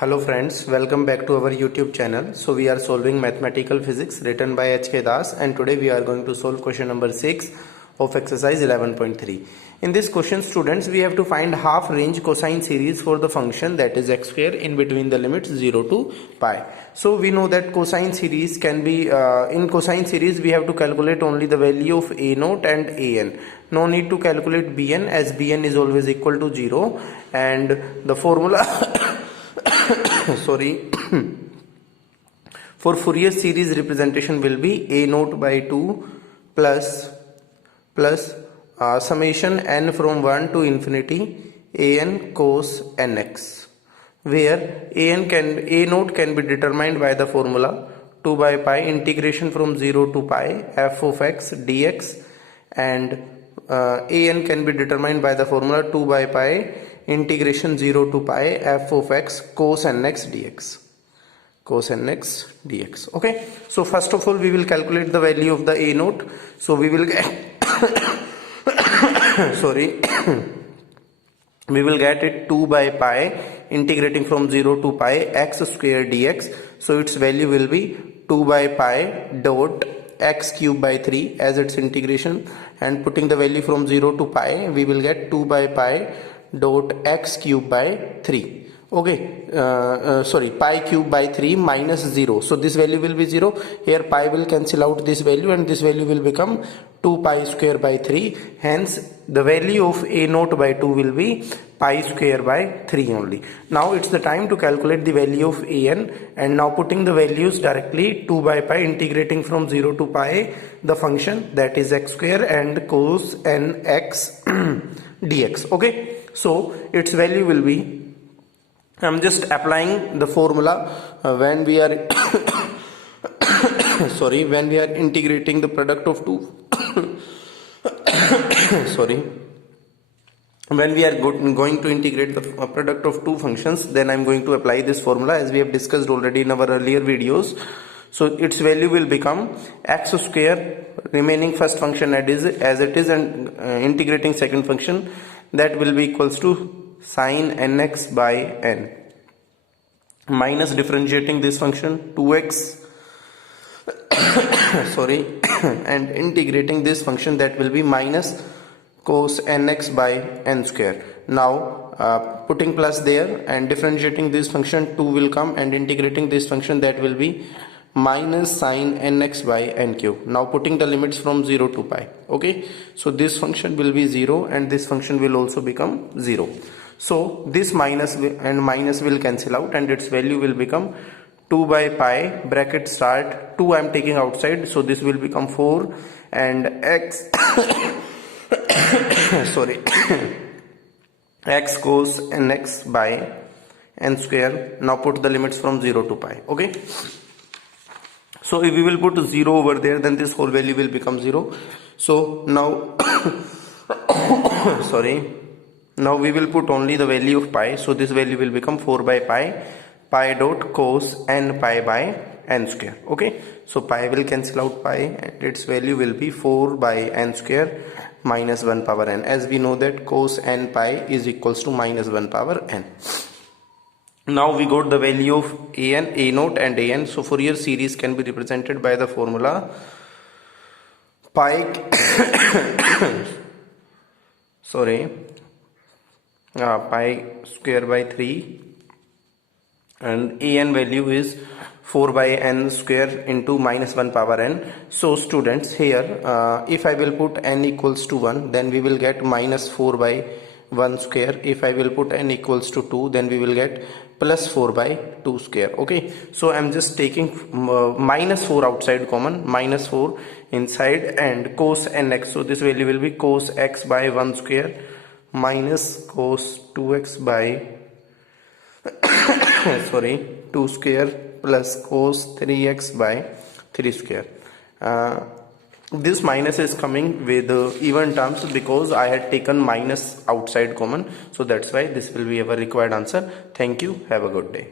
Hello friends, welcome back to our YouTube channel. So we are solving mathematical physics written by H.K. Das, and today we are going to solve question number 6 of exercise 11.3. In this question, students, we have to find half range cosine series for the function that is x square in between the limits 0 to pi. So we know that cosine series can be, in cosine series we have to calculate only the value of a naught and an. No need to calculate bn, as bn is always equal to 0, and the formula sorry for Fourier series representation will be a naught by 2 plus summation n from 1 to infinity an cos nx, where a naught can be determined by the formula 2 by pi integration from 0 to pi f of x dx, and an can be determined by the formula 2 by pi integration 0 to pi f of x cos nx dx. Okay, so first of all we will calculate the value of the a naught. So we will get sorry we will get it 2 by pi integrating from 0 to pi x square dx. So its value will be 2 by pi dot x cube by 3 as its integration, and putting the value from 0 to pi we will get 2 by pi dot x cube by 3. Okay, pi cube by 3 minus 0. So this value will be 0. Here pi will cancel out this value and this value will become 2 pi square by 3. Hence the value of a naught by 2 will be pi square by 3 only. Now it's the time to calculate the value of an, and now putting the values directly, 2 by pi integrating from 0 to pi the function that is x square and cos nx dx. Okay, so its value will be, I'm just applying the formula when we are sorry, when we are integrating the product of two sorry, when we are going to integrate the product of two functions, then I'm going to apply this formula as we have discussed already in our earlier videos. So its value will become x square remaining first function as it is, and integrating second function, that will be equals to sin nx by n, minus differentiating this function 2x sorry and integrating this function, that will be minus cos nx by n square. Now putting plus there and differentiating this function, 2 will come, and integrating this function, that will be minus sin nx by n cube. Now putting the limits from 0 to pi. Okay, so this function will be 0 and this function will also become 0. So this minus and minus will cancel out and its value will become 2 by pi bracket start 2 I am taking outside, so this will become 4, and x sorry x cos nx by n square. Now put the limits from 0 to pi. Okay, so if we will put 0 over there, then this whole value will become 0. So now sorry, now we will put only the value of pi. So this value will become 4 by pi dot cos n pi by n square. Okay, so pi will cancel out pi and its value will be 4 by n square minus 1 power n, as we know that cos n pi is equals to minus 1 power n. Now we got the value of an, a naught and an. So Fourier series can be represented by the formula pi pi square by 3, and an value is 4 by n square into minus 1 power n. So students, here if I will put n equals to 1, then we will get minus 4 by 1 square. If I will put n equals to 2, then we will get plus 4 by 2 square. Okay, so I'm just taking minus 4 outside common, minus 4 inside, and cos nx. So this value will be cos x by 1 square minus cos 2x by 2 square plus cos 3x by 3 square. This minus is coming with even terms because I had taken minus outside common, so that's why this will be our required answer. Thank you, have a good day.